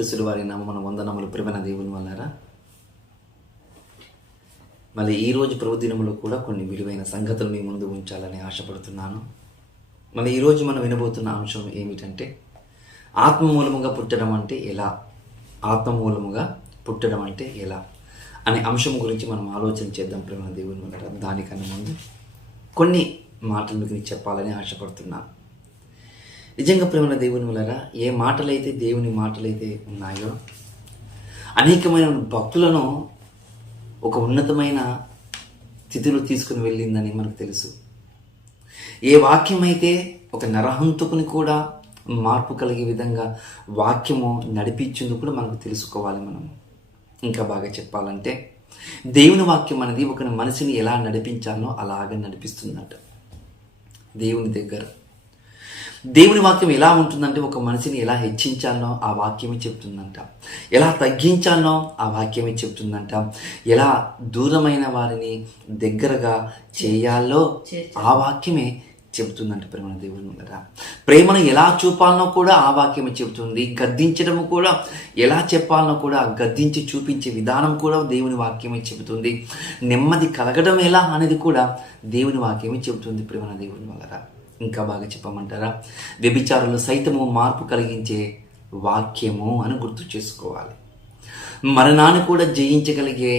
యేసుక్రీస్తు వారి నామమున వందనములు. ప్రియమైన దేవుని వల్లరా, మళ్ళీ ఈరోజు ప్రభు దినములో కూడా కొన్ని విలువైన సంగతులు మీ ముందు ఉంచాలని ఆశపడుతున్నాను. మళ్ళీ ఈరోజు మనం వినబోతున్న అంశం ఏమిటంటే, ఆత్మ మూలముగా పుట్టడం అంటే ఎలా, ఆత్మ మూలముగా పుట్టడం అంటే ఎలా అనే అంశం గురించి మనం ఆలోచన చేద్దాం. ప్రియమైన దేవుని వల్లరా, దానికన్నా ముందు కొన్ని మాటలు మీకు చెప్పాలని ఆశపడుతున్నాను. నిజంగా ప్రియమైన దేవుని వల్లరా, ఏ మాటలైతే దేవుని మాటలైతే ఉన్నాయో అనేకమైన భక్తులను ఒక ఉన్నతమైన స్థితిలో తీసుకుని వెళ్ళిందని మనకు తెలుసు. ఏ వాక్యం అయితే ఒక నరహంతకుని కూడా మార్పు కలిగే విధంగా వాక్యము నడిపించింది కూడా మనకు తెలుసుకోవాలి. మనం ఇంకా బాగా చెప్పాలంటే, దేవుని వాక్యం అనేది ఒక మనిషిని ఎలా నడిపించాలో అలాగే నడిపిస్తుందంట. దేవుని దగ్గర దేవుని వాక్యం ఎలా ఉంటుందంటే, ఒక మనిషిని ఎలా హెచ్చించాలనో ఆ వాక్యమే చెప్తుందంట, ఎలా తగ్గించాలనో ఆ వాక్యమే చెప్తుందంట, ఎలా దూరమైన వారిని దగ్గరగా చేయాలో ఆ వాక్యమే చెబుతుందంట. ప్రేమ దేవుని దగ్గర ప్రేమను ఎలా చూపాలనో కూడా ఆ వాక్యమే చెబుతుంది. గద్దించడం కూడా ఎలా చెప్పాలనో కూడా గద్దించి చూపించే విధానం కూడా దేవుని వాక్యమే చెబుతుంది. నెమ్మది కలగడం ఎలా అనేది కూడా దేవుని వాక్యమే చెబుతుంది. ప్రేమ దేవుని వల్ల ఇంకా బాగా చెప్పమంటారా, వ్యభిచారులు సైతము మార్పు కలిగించే వాక్యము అని గుర్తు చేసుకోవాలి. మరణాన్ని కూడా జయించగలిగే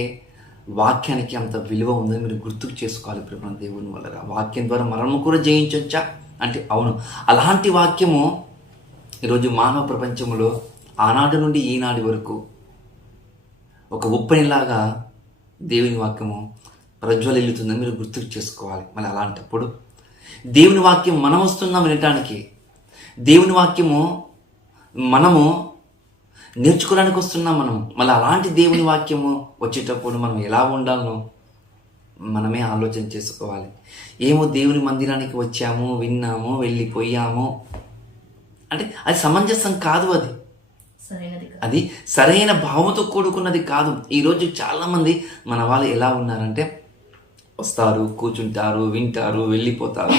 వాక్యానికి అంత విలువ ఉందని మీరు గుర్తుకు చేసుకోవాలి. ప్రేమ దేవుని వల్ల వాక్యం ద్వారా మరణం కూడా జయించవచ్చా అంటే అవును. అలాంటి వాక్యము ఈరోజు మానవ ప్రపంచంలో ఆనాటి నుండి ఈనాటి వరకు ఒక ఉప్పనిలాగా దేవుని వాక్యము ప్రజ్వలిల్లుతుందని మీరు గుర్తుకు చేసుకోవాలి. మళ్ళీ అలాంటప్పుడు దేవుని వాక్యం మనం వస్తున్నాం వినటానికి, దేవుని వాక్యము మనము నేర్చుకోవడానికి వస్తున్నాం మనం. మళ్ళీ అలాంటి దేవుని వాక్యము వచ్చేటప్పుడు మనం ఎలా ఉండాలనో మనమే ఆలోచన చేసుకోవాలి. ఏమో దేవుని మందిరానికి వచ్చాము, విన్నాము, వెళ్ళిపోయాము అంటే అది సమంజసం కాదు. అది సరైన భావంతో కూడుకున్నది కాదు. ఈరోజు చాలామంది మన వాళ్ళు ఎలా ఉన్నారంటే, వస్తారు, కూర్చుంటారు, వింటారు, వెళ్ళిపోతారు.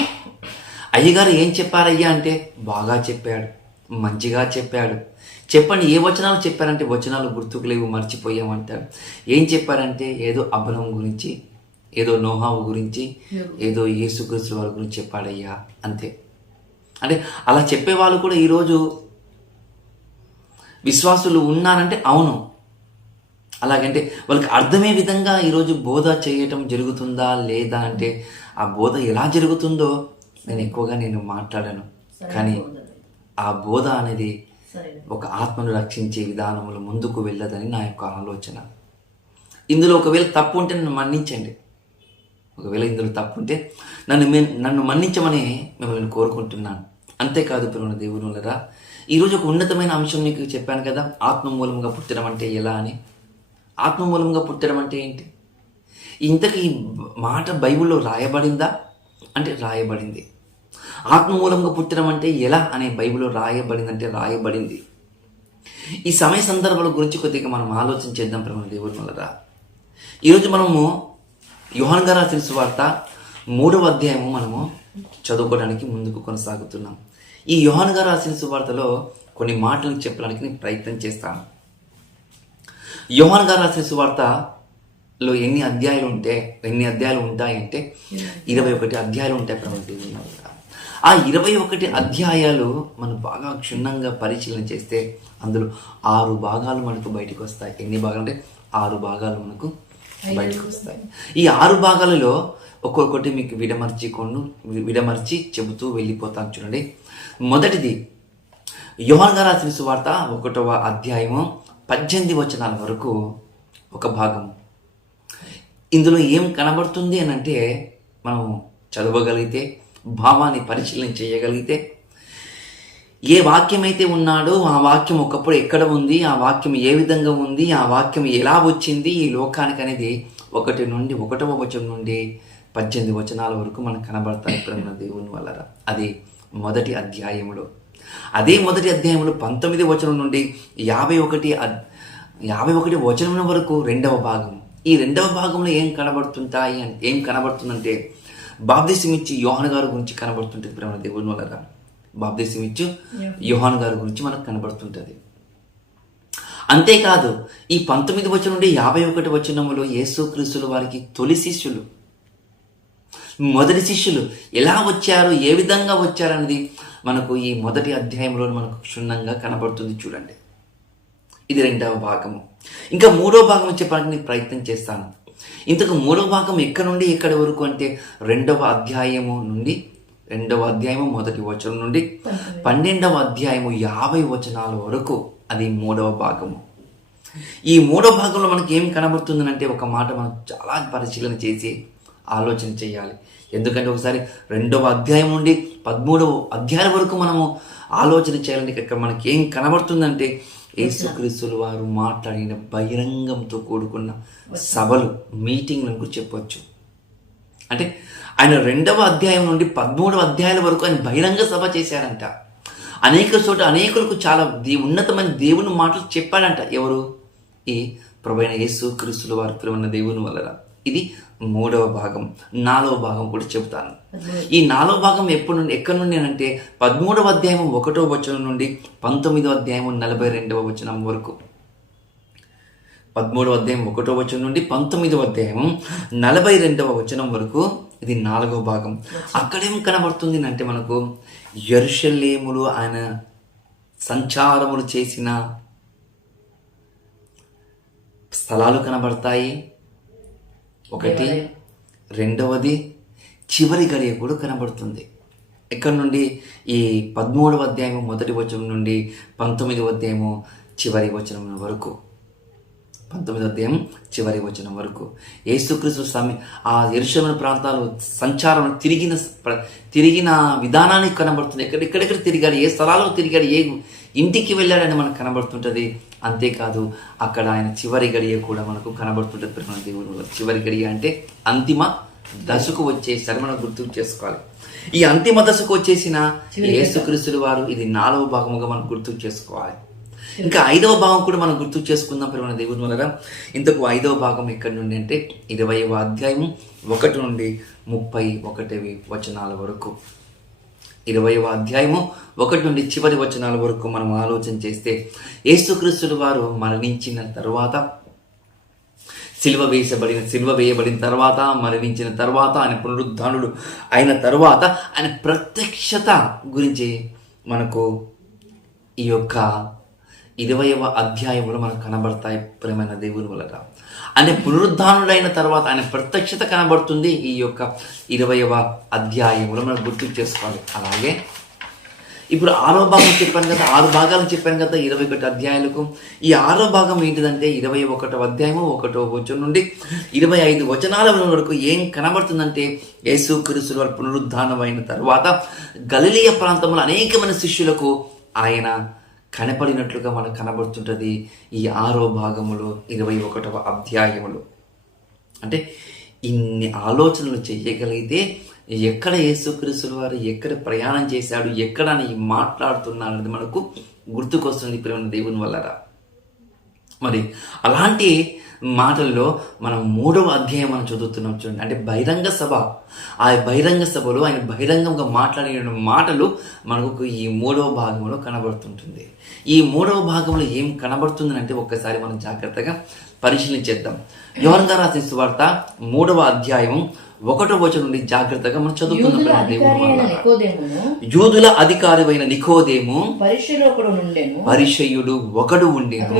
అయ్యగారు ఏం చెప్పారయ్యా అంటే, బాగా చెప్పాడు, మంచిగా చెప్పాడు. చెప్పండి, ఏ వచనాలు చెప్పారంటే, వచనాలు గుర్తుకు లేవు, మర్చిపోయామంటారు. ఏం చెప్పారంటే, ఏదో అబ్రహం గురించి, ఏదో నోహావు గురించి, ఏదో యేసుక్రీస్తు వారి గురించి చెప్పాడయ్యా అంతే. అంటే అలా చెప్పేవాళ్ళు కూడా ఈరోజు విశ్వాసులు ఉన్నారంటే అవును. అలాగంటే వాళ్ళకి అర్థమే విధంగా ఈరోజు బోధ చేయటం జరుగుతుందా లేదా అంటే, ఆ బోధ ఎలా జరుగుతుందో నేను మాట్లాడాను. కానీ ఆ బోధ అనేది ఒక ఆత్మను రక్షించే విధానంలో ముందుకు వెళ్ళదని నా యొక్క ఆలోచన. ఇందులో ఒకవేళ తప్పు ఉంటే నన్ను మన్నించండి. ఒకవేళ ఇందులో తప్పు ఉంటే నన్ను మన్నించమని మిమ్మల్ని కోరుకుంటున్నాను. అంతేకాదు ప్రియమైన దేవుని వల్లరా, ఈరోజు ఒక ఉన్నతమైన అంశం మీకు చెప్పాను కదా, ఆత్మ మూలంగా పుట్టడం అంటే ఎలా అని. ఆత్మ మూలంగా పుట్టడం అంటే ఏంటి? ఇంతకీ ఈ మాట బైబిల్లో రాయబడిందా అంటే రాయబడింది. ఆత్మ మూలంగా పుట్టడం అంటే ఎలా అనే బైబిల్లో రాయబడిందంటే రాయబడింది. ఈ సమయ సందర్భాల గురించి కొద్దిగా మనం ఆలోచన చేద్దాం. ప్రేమ దేవుని వల్లరా, ఈరోజు మనము యోహాను గారు రాసిన సువార్త 3వ అధ్యాయము మనము చదువుకోవడానికి ముందుకు కొనసాగుతున్నాం. ఈ యోహాను గారు రాసిన సువార్తలో కొన్ని మాటలను చెప్పడానికి నేను ప్రయత్నం చేస్తాను. యోహాను గారు రాసిన సువార్తలో ఎన్ని అధ్యాయాలు ఉంటాయంటే 21 అధ్యాయాలు ఉంటాయి. ప్రేమ ఆ 21 అధ్యాయాలు మనం బాగా క్షుణ్ణంగా పరిశీలన చేస్తే అందులో 6 భాగాలు మనకు బయటకు వస్తాయి. ఎన్ని భాగాలు అంటే 6 భాగాలు మనకు బయటకు వస్తాయి. ఈ 6 భాగాలలో ఒక్కొక్కటి మీకు విడమర్చి చెబుతూ వెళ్ళిపోతాను. చూడండి, మొదటిది యోహాను గారు రాసిన సువార్త 1వ అధ్యాయము 18 వచనాల వరకు ఒక భాగం. ఇందులో ఏం కనబడుతుంది అని అంటే, మనం చదవగలిగితే, భావాన్ని పరిశీలన చేయగలిగితే, ఏ వాక్యం అయితే ఉన్నాడో ఆ వాక్యం ఒకప్పుడు ఎక్కడ ఉంది, ఆ వాక్యం ఏ విధంగా ఉంది, ఆ వాక్యం ఎలా వచ్చింది ఈ లోకానికి అనేది 1 నుండి 1వ వచనం నుండి 18 వచనాల వరకు మనకు కనబడతాయి. ప్రేమ దేవుని వల్ల అది మొదటి అధ్యాయంలో. అదే మొదటి అధ్యాయంలో 19వ వచనం నుండి 51 వచనం వరకు 2వ భాగం. ఈ 2వ భాగంలో ఏం కనబడుతుందంటే, బాప్తిసం ఇచ్చి యోహాను గారి గురించి కనబడుతుంటుంది. ప్రేమ దేవుని వల్ల బాప్తిసం ఇచ్చి యోహాను గారి గురించి మనకు కనబడుతుంటుంది. అంతేకాదు ఈ 19 వచనం నుండి 51 వచనములో యేసుక్రీస్తుల వారికి తొలి శిష్యులు, మొదటి శిష్యులు ఎలా వచ్చారు, ఏ విధంగా వచ్చారనేది మనకు ఈ మొదటి అధ్యాయంలో మనకు క్షుణ్ణంగా కనబడుతుంది. చూడండి, ఇది 2వ భాగము. ఇంకా 3వ భాగం చెప్పడానికి నేను ప్రయత్నం చేస్తాను. ఇంతకు 3వ భాగం ఎక్కడి నుండి ఎక్కడి వరకు అంటే 2వ అధ్యాయము నుండి 2వ అధ్యాయము 1వ వచనం నుండి 12వ అధ్యాయము 50 వచనాల వరకు అది 3వ భాగము. ఈ 3వ భాగంలో మనకి ఏం కనబడుతుంది అంటే ఒక మాట మనం చాలా పరిశీలన చేసి ఆలోచన చేయాలి. ఎందుకంటే ఒకసారి 2వ అధ్యాయం నుండి 13వ అధ్యాయం వరకు మనము ఆలోచన చేయాలంటే ఇక్కడ మనకి ఏం కనబడుతుందంటే యేసుక్రీస్తుల వారు మాట్లాడిన బహిరంగంతో కూడుకున్న సభలు, మీటింగ్లకు చెప్పొచ్చు. అంటే ఆయన 2వ అధ్యాయం నుండి 13వ అధ్యాయాల వరకు ఆయన బహిరంగ సభ చేశారంట. అనేక చోట అనేకులకు చాలా ఉన్నతమైన దేవుని మాటలు చెప్పాడంట. ఎవరు? ఈ ప్రభువైన యేసుక్రీస్తుల వారు పిలువన్న దేవుని వలన. ఇది 3వ భాగం. 4వ భాగం కూడా చెబుతాను. ఈ 4వ భాగం ఎక్కడి నుండి అంటే 13వ అధ్యాయం 1వ వచనం నుండి 19వ అధ్యాయం 42వ వచనం వరకు. 13వ అధ్యాయం 1వ వచనం నుండి 19వ అధ్యాయం 42వ వచనం వరకు ఇది 4వ భాగం. అక్కడేం కనబడుతుంది అంటే మనకు యెరూషలేములో ఆయన సంచారములు చేసిన స్థలాలు కనబడతాయి. ఒకటి, రెండవది చివరి గడియ కూడా కనబడుతుంది. ఎక్కడి నుండి? ఈ 13వ అధ్యాయము 1వ వచనం నుండి 19వ అధ్యాయము చివరి వచనం వరకు. 19వ అధ్యాయం చివరి వచనం వరకు యేసుక్రీస్తు స్వామి ఆ యెరూషలేము ప్రాంతాలు సంచారం తిరిగిన విధానానికి కనబడుతుంది. ఎక్కడెక్కడ తిరిగాడు, ఏ స్థలాల్లో తిరిగాడు, ఏ ఇంటికి వెళ్ళాడని మనకు కనబడుతుంటుంది. అంతేకాదు అక్కడ ఆయన చివరి గడియ కూడా మనకు కనబడుతుంటుంది. మన దేవుడు చివరి గడియ అంటే అంతిమ దశకు వచ్చేసరి మనం గుర్తు చేసుకోవాలి. ఈ అంతిమ దశకు వచ్చేసిన యేసుక్రీస్తుల వారు ఇది 4వ భాగముగా మనం గుర్తు చేసుకోవాలి. ఇంకా 5వ భాగం కూడా మనం గుర్తు చేసుకుందాం ప్రియమైన దేవుని వలన. ఇంతకు 5వ భాగం ఎక్కడి నుండి అంటే 20వ అధ్యాయం 1 నుండి 31 వచనాల వరకు. 20వ అధ్యాయము 1 నుండి చివరి వచనాల వరకు మనం ఆలోచన చేస్తే యేసుక్రీస్తుల వారు మరణించిన తర్వాత, సిలువ వేయబడిన తర్వాత, మరణించిన తర్వాత, ఆయన పునరుద్ధానుడు అయిన తర్వాత ఆయన ప్రత్యక్షత గురించి మనకు ఈ యొక్క 20వ అధ్యాయంలో మనకు కనబడతాయి ప్రేమైన దేవుని వలన. అంటే పునరుద్ధానుడైన తర్వాత ఆయన ప్రత్యక్షత కనబడుతుంది ఈ యొక్క 20వ అధ్యాయంలో మనం గుర్తు చేసుకోవాలి. అలాగే ఇప్పుడు 6వ భాగం చెప్పాను కదా, 6 భాగాలు చెప్పాను కదా 21 అధ్యాయాలకు. ఈ 6వ భాగం ఏంటిదంటే 21వ అధ్యాయము 1వ వచనం నుండి 25 వచనాల వరకు ఏం కనబడుతుందంటే యేసుక్రీస్తు వారు పునరుద్ధానం అయిన తర్వాత గలిలయ ప్రాంతంలో అనేకమైన శిష్యులకు ఆయన కనపడినట్లుగా మనకు కనబడుతుంటుంది ఈ 6వ భాగములో 21వ అధ్యాయములో. అంటే ఇన్ని ఆలోచనలు చేయగలిగితే ఎక్కడ యేసుక్రీస్తుల వారు ఎక్కడ ప్రయాణం చేశాడు, ఎక్కడ మాట్లాడుతున్నాడు అనేది మనకు గుర్తుకొస్తుంది ప్రేమ దేవుని వల్ల. మరి అలాంటి మాటల్లో మనం 3వ అధ్యాయం మనం చదువుతున్నాం చూడండి. అంటే బహిరంగ సభ. ఆ బహిరంగ సభలో ఆయన బహిరంగంగా మాట్లాడిన మాటలు మనకు ఈ 3వ భాగంలో కనబడుతుంటుంది. ఈ 3వ భాగంలో ఏం కనబడుతుంది అంటే ఒక్కసారి మనం జాగ్రత్తగా పరిశీలించేద్దాం. యోహాను గారు రాసిన సువార్త 3వ అధ్యాయం 1వ వచనం నుండి జాగ్రత్తగా మనం చదువుకుందాం. యూదుల అధికారి అయిన నికోదేము పరిసయ్యుడు ఒకడు ఉండెను.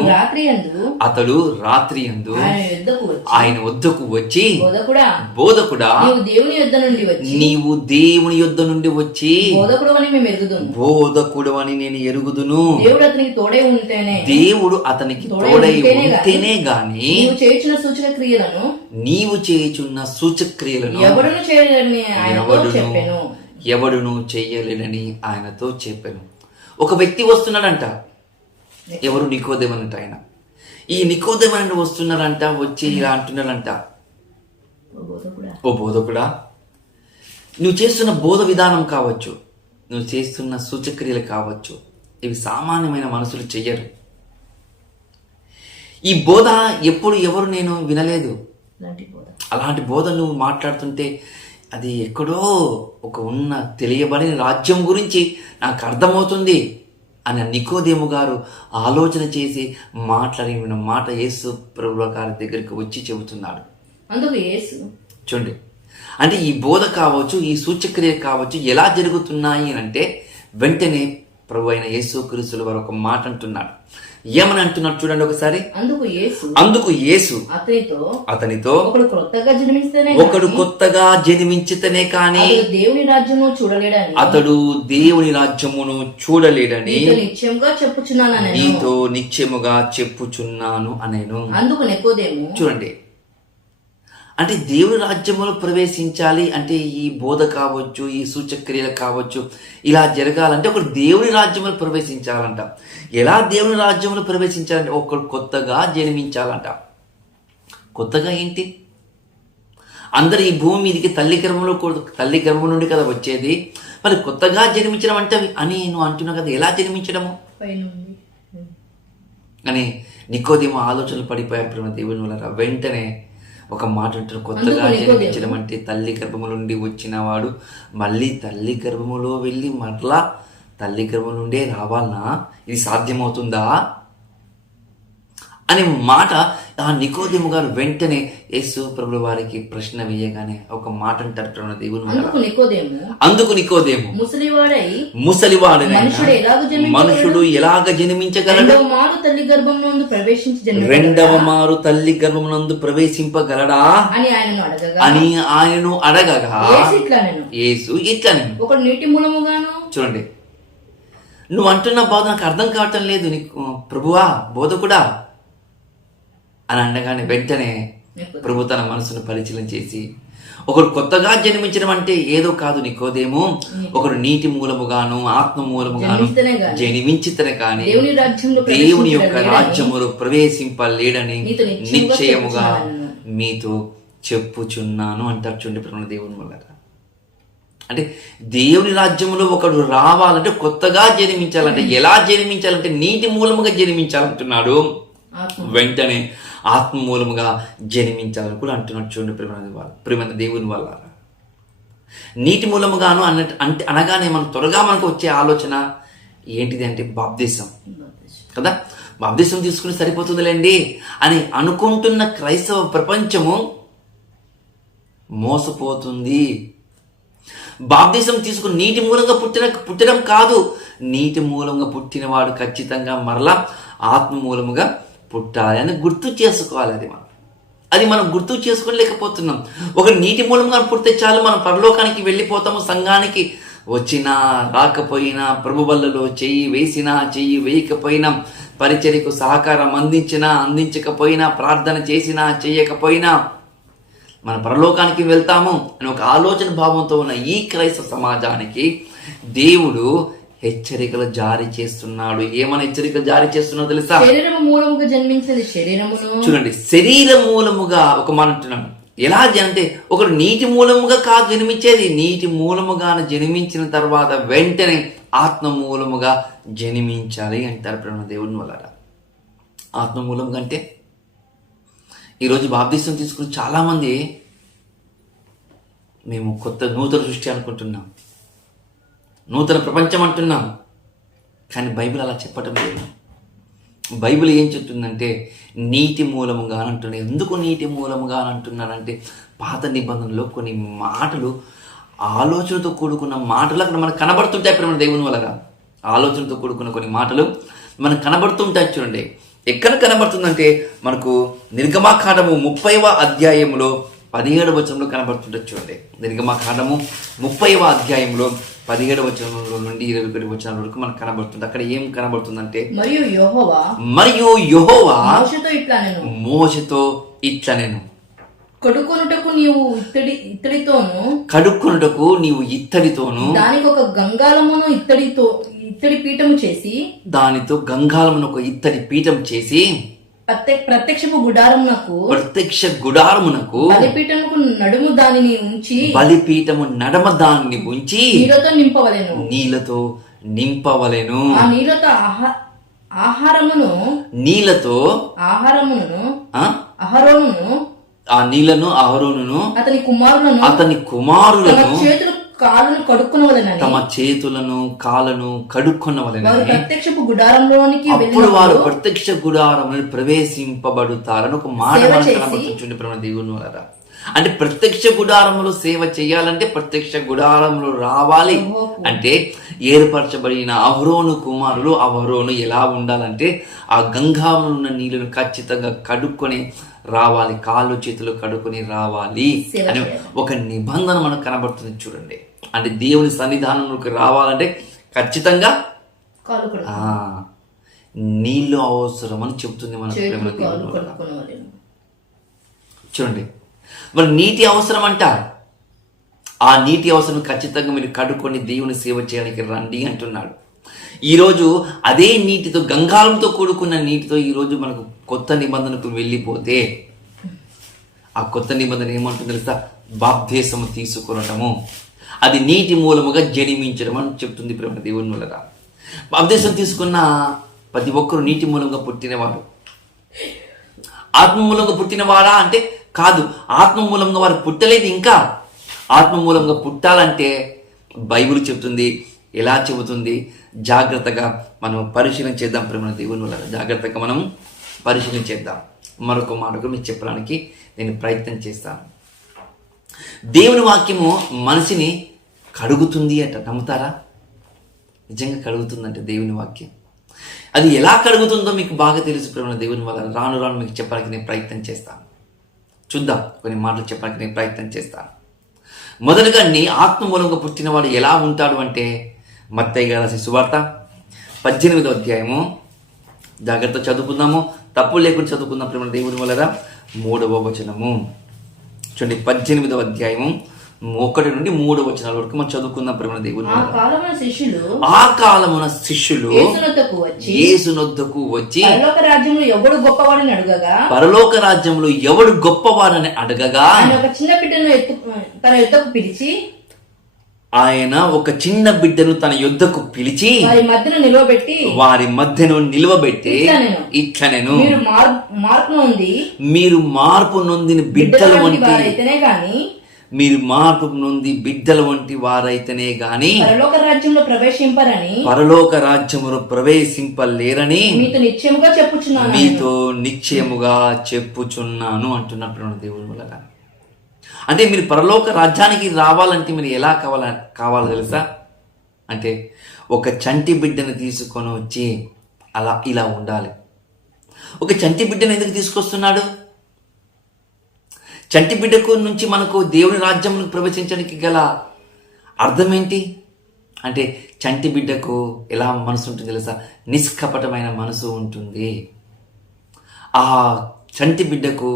అతడు రాత్రి యందు ఆయన వద్దకు వచ్చి, బోధకుడా, నీవు దేవుని యొద్ద నుండి వచ్చి బోధకుడు అని నేను ఎరుగుదును. దేవుడు అతనికి తోడై ఉంటేనే గాని నీవు చేయుచున్న సూచక్రియలను ఎవడును చెయ్యలేనని ఆయనతో చెప్పాను. ఒక వ్యక్తి వస్తున్నాడంట. ఎవరు? నికోదేమనంట. ఆయన ఈ నికోదేమని వస్తున్నారంట. వచ్చి ఇలా అంటున్నారంట, ఓ బోధకుడా, నువ్వు చేస్తున్న బోధ విధానం కావచ్చు, నువ్వు చేస్తున్న సూచక్రియలు కావచ్చు, ఇవి సామాన్యమైన మనుషులు చెయ్యరు. ఈ బోధ ఎప్పుడు ఎవరు నేను వినలేదు. అలాంటి బోధ నువ్వు మాట్లాడుతుంటే అది ఎక్కడో ఒక ఉన్న తెలియబడిన రాజ్యం గురించి నాకు అర్థమవుతుంది. అని నికోదేము గారు ఆలోచన చేసి మాట్లాడిన మాట యేసు ప్రభువు గారి దగ్గరికి వచ్చి చెబుతున్నాడు. అందుకు యేసు చూడండి, అంటే ఈ బోధ కావచ్చు, ఈ సూచక్రియ కావచ్చు ఎలా జరుగుతున్నాయి అంటే వెంటనే ప్రభు అయిన యేసు క్రీస్తుల వారు ఒక మాట అంటున్నాడు. ఏమని అంటున్నాడు చూడండి ఒకసారి. అందుకు యేసు అతనితో ఒకడు కొత్తగా జన్మించితేనే కానీ అతడు దేవుని రాజ్యమును చూడలేడని నీతో నిశ్చయముగా చెప్పుచున్నాను అనేను. చూడండి, అంటే దేవుని రాజ్యములో ప్రవేశించాలి అంటే ఈ బోధ కావచ్చు, ఈ సూచక్రియలు కావచ్చు, ఇలా జరగాలంటే ఒకడు దేవుని రాజ్యములో ప్రవేశించాలంట. ఎలా దేవుని రాజ్యములో ప్రవేశించాలంటే ఒకడు కొత్తగా జన్మించాలంట. కొత్తగా ఏంటి? అందరు ఈ భూమి మీదకి తల్లి గర్భం నుండి కదా వచ్చేది. మరి కొత్తగా జన్మించడం అంటే అని నువ్వు అంటున్నావు కదా, ఎలా జన్మించడము అని నికోదేము ఆలోచనలు పడిపోయారు దేవుని వల్ల. వెంటనే ఒక మాట అంటారు, కొత్తగా జన్మించడం అంటే తల్లి గర్భము నుండి వచ్చిన వాడు మళ్ళీ తల్లి గర్భములో వెళ్ళి మరలా తల్లి గర్భం నుండే రావాలనా? ఇది సాధ్యమవుతుందా అనే మాట ఆ నికోదేము గారు వెంటనే యేసు ప్రభుల వారికి ప్రశ్న వేయగానే ఒక మాట అంటారు దేవుని. అందుకు నికోదేము ముసలివాడై మనుషుడు ఎలాగ జన్మించగలడు? రెండవ మారు తల్లి గర్భమునందు ప్రవేశింపగలడా అని ఆయనను అడగగా యేసు ఇట్లా ఒకడు నీటి మూలముగాను. చూడండి, నువ్వు అంటున్న బోధ నాకు అర్థం కావటం లేదు నీకు ప్రభువా, బోధకుడా అని అనగానే వెంటనే ప్రభు తన మనసును పరిశీలన చేసి, ఒకడు కొత్తగా జన్మించడం అంటే ఏదో కాదు నికోదేము, ఒకడు నీటి మూలముగాను ఆత్మ మూలముగాను జన్మించితేనే కానీ దేవుని యొక్క రాజ్యములో ప్రవేశింపలేడని నిశ్చయముగా మీతో చెప్పుచున్నాను అంటారు. చూడండి ప్రభువు దేవుని వల్ల. అంటే దేవుని రాజ్యములో ఒకడు రావాలంటే కొత్తగా జన్మించాలంటే ఎలా జన్మించాలంటే నీటి మూలముగా జన్మించాలంటున్నాడు. వెంటనే ఆత్మ మూలముగా జన్మించాలని కూడా అంటున్నాడు. చూడండి ప్రియమైన దేవుని వల్ల. నీటి మూలముగాను అంటే అనగానే మనం త్వరగా మనకు వచ్చే ఆలోచన ఏంటిది అంటే బాప్తిసం కదా. బాప్తిసం తీసుకుని సరిపోతుందిలేండి అని అనుకుంటున్న క్రైస్తవ ప్రపంచము మోసపోతుంది. బాప్తిసం తీసుకుని నీటి మూలంగా పుట్టడం కాదు, నీటి మూలంగా పుట్టినవాడు ఖచ్చితంగా మరలా ఆత్మ మూలముగా పుట్టాలి అని గుర్తు చేసుకోవాలి. అది మనం గుర్తు చేసుకోలేకపోతున్నాం. ఒక నీటి మూలంగా పుడితే చాలు మనం పరలోకానికి వెళ్ళిపోతాము. సంఘానికి వచ్చినా రాకపోయినా, ప్రభు బల్లలో చెయ్యి వేసినా చెయ్యి వేయకపోయినా, పరిచర్యకు సహకారం అందించకపోయినా, ప్రార్థన చేసినా చేయకపోయినా మన పరలోకానికి వెళ్తాము అని ఒక ఆలోచన భావంతో ఉన్న ఈ క్రైస్తవ సమాజానికి దేవుడు హెచ్చరికలు జారీ చేస్తున్నాడు. ఏమైనా హెచ్చరికలు జారీ చేస్తున్నాడు తెలుసా? చూడండి, శరీర మూలముగా ఒక మాట అంటున్నాడు. ఎలా అంటే ఒకడు నీటి మూలముగా కాదు జన్మించేది, నీటి మూలముగాను జన్మించిన తర్వాత వెంటనే ఆత్మ మూలముగా జన్మించాలి అంటారు ప్రేమ దేవుని వల్ల. ఆత్మ మూలముగా అంటే ఈరోజు బాప్తిసం తీసుకుని చాలామంది మేము నూతన సృష్టి అనుకుంటున్నాం, నూతన ప్రపంచం అంటున్నాం. కానీ బైబిల్ అలా చెప్పటం లేదు. బైబిల్ ఏం చెప్తుందంటే నీటి మూలముగా అంటున్నాడు. ఎందుకు నీటి మూలముగా అంటున్నాడంటే పాత నిబంధనలో కొన్ని మాటలు ఆలోచనతో కూడుకున్న మాటలు అక్కడ మనకు కనబడుతుంటాయి ప్రేమ దేవుని వల్ల. ఆలోచనతో కూడుకున్న కొన్ని మాటలు మనకు కనబడుతుంటాయి. చూడండి, ఎక్కడ కనబడుతుందంటే మనకు నిర్గమాకాండము 30వ అధ్యాయంలో 17వ వచనంలో కనబడుతుంటుంది. చూడండి, నిర్గమాకాండము 30వ అధ్యాయంలో 17వ వచనం నుండి 21వ వచనం వరకు మనకు కనబడుతుంది. అక్కడ ఏం కనబడుతుందంటే మరియు యెహోవా మోషేతో ఇట్లా నేను కడుక్కొనుటకు నీవు ఇత్తడితోను దానికి ఒక గంగాళమును ఇత్తడి పీఠము చేసి దానితో గంగాళమును ఒక ఇత్తడి పీఠం చేసి ప్రత్యక్ష గుడారమునకు బలిపీఠముకు నడుము దానిని ఉంచి బలిపీఠము నడమ దానిని ఉంచి నీళ్లతో నింపవలెను. ఆ నీళ్లతో ఆహారమును ఆ నీళ్లను అహరోనును అతని కుమారులను చేతులు కాళ్ళను కడుక్కునవలెనని తమ చేతులను కాళ్ళను కడుక్కున్నవలెనని వారు ప్రత్యక్షపు గుడారంలోనికి అప్పుడు వారు వెళ్ళినప్పుడు ప్రత్యక్ష గుడారమును ప్రవేశింపబడుతారని ఒక మాట సేవ మనకు చేసి కనబడుతుంది ప్రేమ దేవుని వలన. అంటే ప్రత్యక్ష గుడారములు సేవ చేయాలంటే ప్రత్యక్ష గుడారములు రావాలి. అంటే ఏర్పరచబడిన అహరోను కుమారులు అహరోను ఎలా ఉండాలంటే ఆ గంగాములో ఉన్న నీళ్లను ఖచ్చితంగా కడుక్కొని రావాలి, కాళ్ళు చేతులు కడుక్కొని రావాలి సేవ అని చేయాలి. ఒక నిబంధన మనకు కనబడుతుంది చూడండి. అంటే దేవుని సన్నిధానంలోకి రావాలంటే ఖచ్చితంగా కాళ్ళు కడుక్కు ఆ నీళ్లు అవసరం అని చెప్తుంది మన ప్రేమ చేతులు కాళ్ళు దేవుని వలన. కడుక్కునవలెను. చూడండి, మరి నీటి అవసరం అంట. ఆ నీటి అవసరం ఖచ్చితంగా మీరు కడుక్కొని దేవుని సేవ చేయడానికి రండి అంటున్నాడు. ఈరోజు అదే నీటితో, గంగాళంతో కూడుకున్న నీటితో ఈరోజు మనకు కొత్త నిబంధనకు వెళ్ళిపోతే ఆ కొత్త నిబంధన ఏమంటుంది తెలుసా? బాప్తిస్మము తీసుకొనటము, అది నీటి మూలముగా జనిమించడం అని చెప్తుంది ప్రేమ దేవుని వలన. బాప్తిస్మం తీసుకున్న ప్రతి ఒక్కరు నీటి మూలంగా పుట్టినవాడు. ఆత్మ మూలంగా పుట్టినవాడా అంటే కాదు, ఆత్మ మూలంగా వారు పుట్టలేదు. ఇంకా ఆత్మ మూలంగా పుట్టాలంటే బైబిల్ చెప్తుంది. ఎలా చెబుతుంది? జాగ్రత్తగా మనం పరిశీలన చేద్దాం ప్రేమ దేవుని వల్ల. జాగ్రత్తగా మనం పరిశీలన చేద్దాం. మరొక మాట మీకు చెప్పడానికి నేను ప్రయత్నం చేస్తాను. దేవుని వాక్యము మనిషిని కడుగుతుంది అంట. నమ్ముతారా? నిజంగా కడుగుతుందంటే దేవుని వాక్యం. అది ఎలా కడుగుతుందో మీకు బాగా తెలుసు ప్రేమ దేవుని వల్ల. రాను రాను మీకు చెప్పడానికి నేను ప్రయత్నం చేస్తాను. చూద్దాం, కొన్ని మాటలు చెప్పడానికి నేను ప్రయత్నం చేస్తాను. మొదలుగా నీ ఆత్మ మూలంగా పుట్టినవాడు ఎలా ఉంటాడు అంటే మత్తయి గారు రాసిన సువార్త 18వ అధ్యాయము, జాగ్రత్త చదువుకుందాము, తప్పు లేకుండా చదువుకుందాం ప్రేమ దేవుని వల్ల. 3వ వచనము చూడండి. 18వ అధ్యాయము 1 నుండి 3 వచనాల వరకు మనం చదువుకుందాం ప్రేమ దేవుని ఆ వల్ల. కాలమున శిష్యులు యేసునొద్దకు వచ్చి పరలోక రాజ్యంలో ఎవడు గొప్పవాడని అడగగా పరలోక రాజ్యంలో ఎవడు గొప్పవాడని అడగగా ఆయన ఒక చిన్న బిడ్డను తన యొద్దకు పిలిచి ఆయన ఒక చిన్న బిడ్డను తన యొద్దకు పిలిచి వారి మధ్యను నిలవబెట్టి ఇట్లనెను, మీరు మార్పు నొందిన బిడ్డల వంటి వారైతేనే గాని మీరు మార్పు నొంది బిడ్డల వంటి వారైతేనే గాని పరలోక రాజ్యంలో ప్రవేశింపరని పరలోక రాజ్యమును ప్రవేశింపలేరని మీతో నిశ్చయముగా చెప్పుచున్నాను అంటున్నప్పుడు దేవుని వల్ల. అంటే మీరు పరలోక రాజ్యానికి రావాలంటే మీరు ఎలా కావాలో తెలుసా? అంటే ఒక చంటి బిడ్డను తీసుకొని వచ్చి ఇలా ఉండాలి. ఒక చంటి బిడ్డను ఎందుకు తీసుకొస్తున్నాడు? చంటి బిడ్డకు నుంచి మనకు దేవుని రాజ్యంలో ప్రవేశించడానికి గల అర్థం ఏంటి అంటే, చంటి బిడ్డకు ఎలా మనసు ఉంటుంది తెలుసా? నిష్కపటమైన మనసు ఉంటుంది. ఆ చంటి బిడ్డకు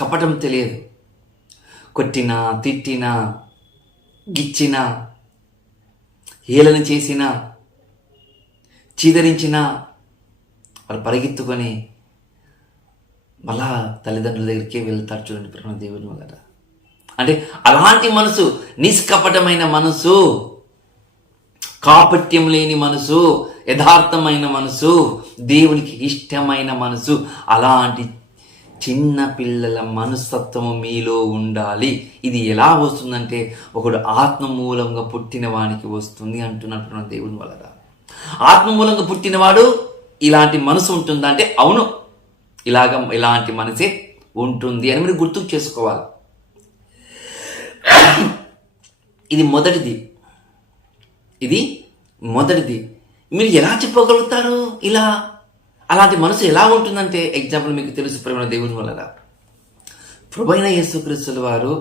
కపటం తెలియదు. కొట్టినా, తిట్టినా, గిచ్చినా, హేళన చేసినా, చీదరించినా వాళ్ళు పరిగెత్తుకొని మళ్ళా తల్లిదండ్రుల దగ్గరికే వెళ్తారు. చూడండి ప్రేమ దేవుని వల్ల. అంటే అలాంటి మనసు, నిష్కపటమైన మనసు, కాపట్యం లేని మనసు, యథార్థమైన మనసు, దేవునికి ఇష్టమైన మనసు, అలాంటి చిన్న పిల్లల మనస్తత్వము మీలో ఉండాలి. ఇది ఎలా వస్తుందంటే ఒకడు ఆత్మ మూలంగా పుట్టిన వానికి వస్తుంది అంటున్నట్టు దేవుని వల్ల. ఆత్మ మూలంగా పుట్టినవాడు ఇలాంటి మనసు ఉంటుందా అంటే అవును, ఇలాంటి మనసే ఉంటుంది అని మీరు గుర్తుకు చేసుకోవాలి. ఇది మొదటిది. మీరు ఎలా చెప్పగలుగుతారు ఇలా? అలాంటి మనసు ఎలా ఉంటుందంటే ఎగ్జాంపుల్ మీకు తెలుసు ప్రేమ దేవుని వల్ల. ప్రభువైన యేసుక్రీస్తుల వారు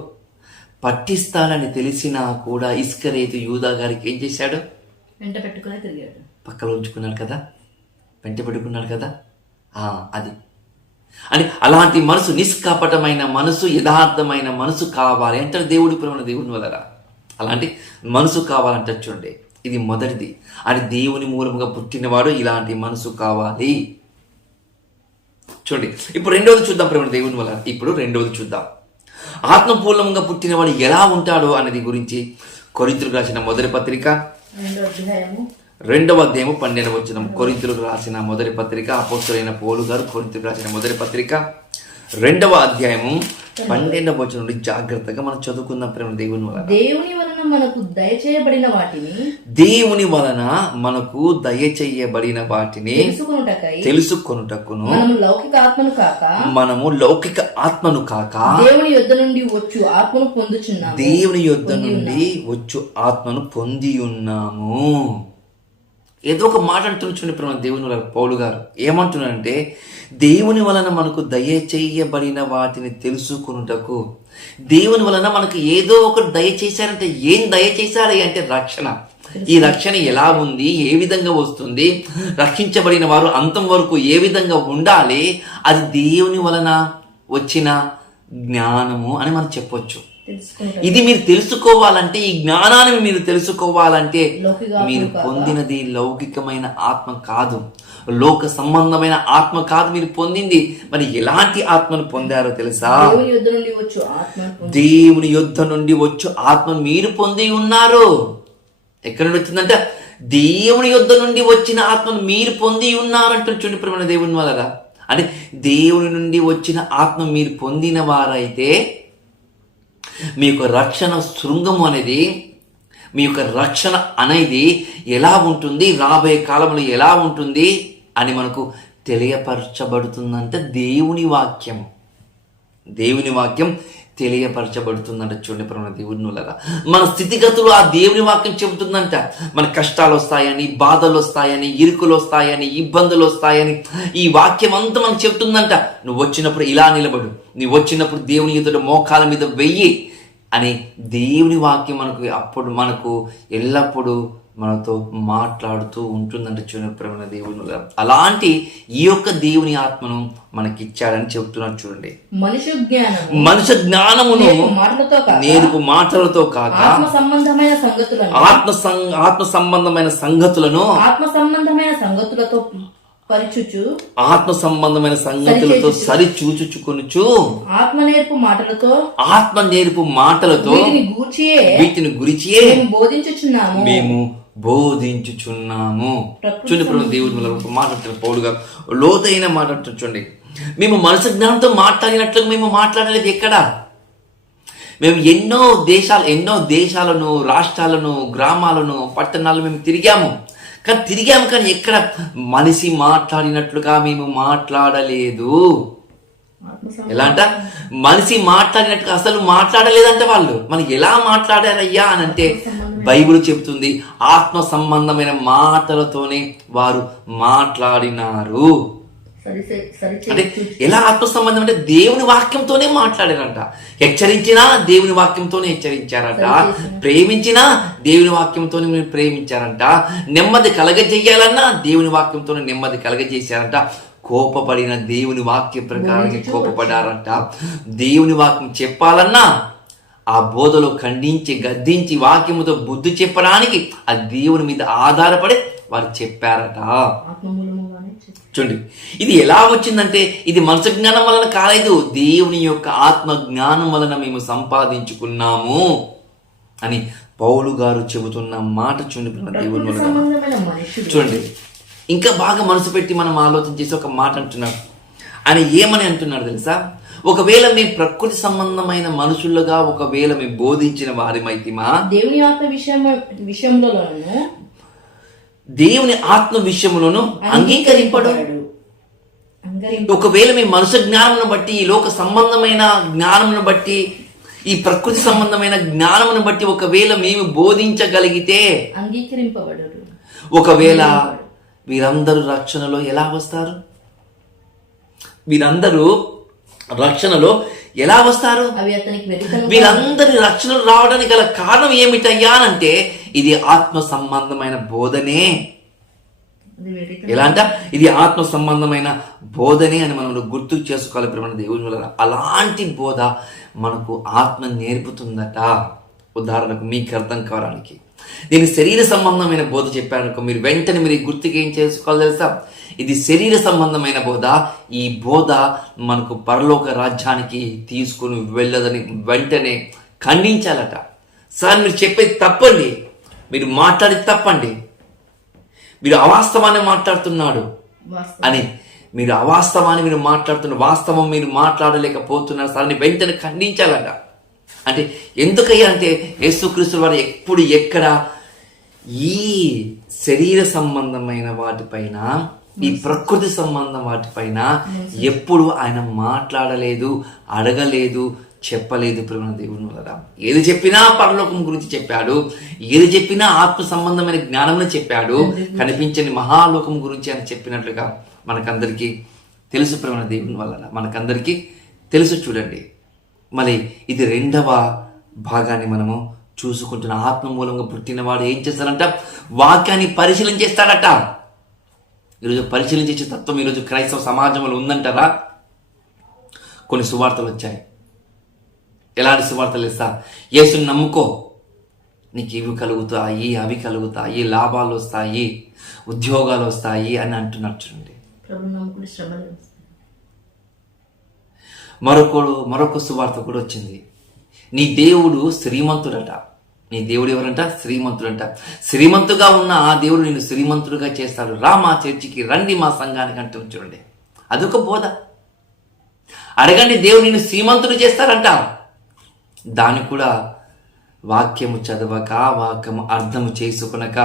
పట్టిస్తానని తెలిసినా కూడా ఇస్కరియోతు యూదా గారికి ఏం చేశాడు? వెంట పెట్టుకుని తిరిగాడు. పక్కలో ఉంచుకున్నాడు కదా, వెంట పెట్టుకున్నాడు కదా. అది అని అలాంటి మనసు, నిష్కపటమైన మనసు, యథార్థమైన మనసు కావాలి అంటారు దేవుడి ప్రేమ దేవుని వల్ల. అలాంటి మనసు కావాలంటారు. చూడండి, ఇది మొదటిది. అని దేవుని మూలముగా పుట్టినవాడు ఇలాంటి మనసు కావాలి. చూడండి, ఇప్పుడు రెండవది చూద్దాం ప్రేమ దేవుని వల్ల. ఇప్పుడు రెండవది చూద్దాం, ఆత్మపూర్ణంగా పుట్టినవాడు ఎలా ఉంటాడో అనేది గురించి. కొరింథీయులకు రాసిన మొదటి పత్రిక 2వ అధ్యాయము 12వ వచనం. కొరింథీయులకు రాసిన మొదటి పత్రిక, అపోస్తలుడైన పౌలు గారు కొరింథీయులకు రాసిన మొదటి పత్రిక 2వ అధ్యాయము 12వ వచనం నుండి జాగ్రత్తగా మనం చదువుకుందాం ప్రేమ దేవుని వల్ల. దేవుని వలన మనకు దయచేయబడిన వాటిని దేవుని వలన మనకు దయచేయబడిన వాటిని తెలుసుకొనుటకును మనము లౌకిక ఆత్మను కాక మనము లౌకిక ఆత్మను కాక దేవుని యొద్ద నుండి వచ్చు ఆత్మను పొందుచున్నాము. దేవుని యొద్ద నుండి వచ్చు ఆత్మను పొంది ఉన్నాము. ఏదో ఒక మాట అంటున్న చూడండి ప్రేమ దేవుని వలన పౌలు గారు ఏమంటున్నారంటే, దేవుని వలన మనకు దయచేయబడిన వాటిని తెలుసుకొనుటకు. దేవుని వలన మనకు ఏదో ఒకటి దయచేశారంటే ఏం దయచేశారు అంటే రక్షణ. ఈ రక్షణ ఎలా ఉంది, ఏ విధంగా వస్తుంది, రక్షించబడిన వారు అంతం వరకు ఏ విధంగా ఉండాలి, అది దేవుని వలన వచ్చిన జ్ఞానము అని మనం చెప్పొచ్చు. ఇది మీరు తెలుసుకోవాలంటే, ఈ జ్ఞానాన్ని మీరు తెలుసుకోవాలంటే మీరు పొందినది లౌకికమైన ఆత్మ కాదు, లోక సంబంధమైన ఆత్మ కాదు మీరు పొందింది. మరి ఎలాంటి ఆత్మను పొందారో తెలుసా? దేవుని యొద్ద నుండి వచ్చు ఆత్మను మీరు పొంది ఉన్నారు. ఎక్కడి నుండి వచ్చిందంటే దేవుని యొద్ద నుండి వచ్చిన ఆత్మను మీరు పొంది ఉన్నారంటే చూడండి ప్రేమ దేవుని వలన. అంటే దేవుని నుండి వచ్చిన ఆత్మ మీరు పొందిన వారైతే మీ యొక్క రక్షణ శృంగము అనేది, మీ యొక్క రక్షణ అనేది ఎలా ఉంటుంది, రాబోయే కాలంలో ఎలా ఉంటుంది అని మనకు తెలియపరచబడుతుందంటే దేవుని వాక్యం తెలియపరచబడుతుందంట. చూడండి ప్రేమ దేవుని వలన మన స్థితిగతులు ఆ దేవుని వాక్యం చెబుతుందంట. మన కష్టాలు వస్తాయని, బాధలు వస్తాయని, ఇరుకులు వస్తాయని, ఇబ్బందులు వస్తాయని ఈ వాక్యం అంతా మనకు చెబుతుందంట. నువ్వు వచ్చినప్పుడు ఇలా నిలబడు, నువ్వు వచ్చినప్పుడు దేవుని ఎదుట మోకాల మీద వెయ్యి అని దేవుని వాక్యం మనకు ఎల్లప్పుడూ మనతో మాట్లాడుతూ ఉంటుందంటే చూడండి ప్రేమ దేవుని. అలాంటి ఈ యొక్క దేవుని ఆత్మను మనకిచ్చాడని చెబుతున్నాను. చూడండి, మనుష్య జ్ఞానమును నేర్పు మాటలతో కాక ఆత్మ సంబంధమైన సంగతులను ఆత్మ సంబంధమైన సంగతులతో సరిచూచుకొనుచు ఆత్మ నేర్పు మాటలతో వీటిని గురించియే మేము బోధించుచున్నాము. చూడండి ప్రభు దేవుడి మాట్లాడుతున్న పౌలు గారు లోతైన మాట్లాడుతూ చూడండి. మేము మనసు జ్ఞానంతో మాట్లాడినట్లు మేము మాట్లాడలేదు. ఎక్కడ మేము ఎన్నో దేశాలను, రాష్ట్రాలను, గ్రామాలను, పట్టణాలను మేము తిరిగాము. కానీ ఎక్కడ మనిషి మాట్లాడినట్లుగా మేము మాట్లాడలేదు. ఎలా అంట, మనిషి మాట్లాడినట్టుగా అసలు మాట్లాడలేదంటే వాళ్ళు. మనం ఎలా మాట్లాడారయ్యా అని అంటే బైబిల్ చెబుతుంది, ఆత్మ సంబంధమైన మాటలతోనే వారు మాట్లాడినారు. అంటే ఎలా ఆత్మ సంబంధం అంటే దేవుని వాక్యంతోనే మాట్లాడారంట. హెచ్చరించినా దేవుని వాక్యంతోనే హెచ్చరించారంట. ప్రేమించినా దేవుని వాక్యంతోనే ప్రేమించారంట. నెమ్మది కలగజేయాలన్నా దేవుని వాక్యంతోనే నెమ్మది కలగజేశారంట. కోపపడిన దేవుని వాక్య ప్రకారంగా కోపపడారంట. దేవుని వాక్యం చెప్పాలన్నా ఆ బోధలో ఖండించి గద్దించి వాక్యముతో బుద్ధి చెప్పడానికి ఆ దేవుని మీద ఆధారపడి వారు చెప్పారట. చూడండి, ఇది ఎలా వచ్చిందంటే ఇది మనసు జ్ఞానం వలన కాలేదు, దేవుని యొక్క ఆత్మ జ్ఞానం వలన మేము సంపాదించుకున్నాము అని పౌలు గారు చెబుతున్న మాట చూడండి. దేవుని వలన చూడండి, ఇంకా బాగా మనసు పెట్టి మనం ఆలోచన చేసి ఒక మాట అంటున్నాడు. ఆయన ఏమని అంటున్నాడు తెలుసా? ఒకవేళ మీ ప్రకృతి సంబంధమైన మనుషులుగా ఒకవేళ మేము బోధించిన వారిమైతిమా, దేవుని ఆత్మ విషయంలోను అంగీకరింపడు. ఒకవేళ మీ మనుషు జ్ఞానమును బట్టి, ఈ లోక సంబంధమైన జ్ఞానమును బట్టి, ఈ ప్రకృతి సంబంధమైన జ్ఞానమును బట్టి ఒకవేళ మేము బోధించగలిగితే అంగీకరింపబడు. ఒకవేళ వీరందరూ రక్షణలో ఎలా వస్తారు? వీరందరూ రక్షణలో ఎలా వస్తారు? వీరందరి రక్షణలు రావడానికి గల కారణం ఏమిటయ్యా అంటే ఇది ఆత్మ సంబంధమైన బోధనే. ఎలా అంట? ఇది ఆత్మ సంబంధమైన బోధనే అని మనం గుర్తు చేసుకోవాలి ప్రేమ దేవుని వలన. అలాంటి బోధ మనకు ఆత్మ నేర్పుతుందట. ఉదాహరణకు మీకు అర్థం కావడానికి నేను శరీర సంబంధమైన బోధ చెప్పాను, మీరు వెంటనే మీరు గుర్తుకు ఏం చేసుకోవాలి తెలుసా? ఇది శరీర సంబంధమైన బోధ. ఈ బోధ మనకు పరలోక రాజ్యానికి తీసుకుని వెళ్ళదని వెంటనే ఖండించాలట. సార్ మీరు చెప్పేది తప్పండి, మీరు మాట్లాడేది తప్పండి, మీరు అవాస్తవాన్ని మాట్లాడుతున్నాడు అని, మీరు అవాస్తవాన్ని మీరు మాట్లాడుతున్న వాస్తవం మీరు మాట్లాడలేకపోతున్నారు సార్ అని వెంటనే ఖండించాలట. అంటే ఎందుకయ్యా అంటే యేసుక్రీస్తు వారు ఎప్పుడు ఎక్కడ ఈ శరీర సంబంధమైన వాటిపైన, ఈ ప్రకృతి సంబంధం వాటిపైన ఎప్పుడు ఆయన మాట్లాడలేదు, అడగలేదు, చెప్పలేదు. ప్రేమ దేవుని వల్ల ఏది చెప్పినా పరలోకం గురించి చెప్పాడు, ఏది చెప్పినా ఆత్మ సంబంధమైన జ్ఞానం చెప్పాడు, కనిపించని మహాలోకం గురించి అని చెప్పినట్లుగా మనకందరికీ తెలుసు. ప్రేమ దేవుని వల్ల మనకందరికీ తెలుసు. చూడండి, మరి ఇది రెండవ భాగాన్ని మనము చూసుకుంటున్న ఆత్మ మూలంగా పుట్టినవాడు ఏం చేస్తాడంట? వాక్యాన్ని పరిశీలన చేస్తాడట. ఈరోజు పరిశీలించే తత్వం ఈరోజు క్రైస్తవ సమాజంలో ఉందంటారా? కొన్ని సువార్తలు వచ్చాయి. ఎలాంటి సువార్తలు ఇస్తా? యేసుని నమ్ముకో, నీకు ఇవి కలుగుతాయి, అవి కలుగుతాయి, లాభాలు వస్తాయి, ఉద్యోగాలు వస్తాయి అని అంటున్నారు. చూడండి, మరొక సువార్త కూడా వచ్చింది. నీ దేవుడు శ్రీమంతుడట. నీ దేవుడు ఎవరంట? శ్రీమంతుడంట. శ్రీమంతుగా ఉన్న ఆ దేవుడు నిన్ను శ్రీమంతుడుగా చేస్తాడు. రా మా చర్చికి, రండి మా సంఘానికి అంటుంది. చూడండి, అదొక బోధ. అడగండి, దేవుడు నిన్ను శ్రీమంతుడు చేస్తారంట. దాన్ని కూడా వాక్యము చదవక, వాక్యము అర్థము చేసుకునక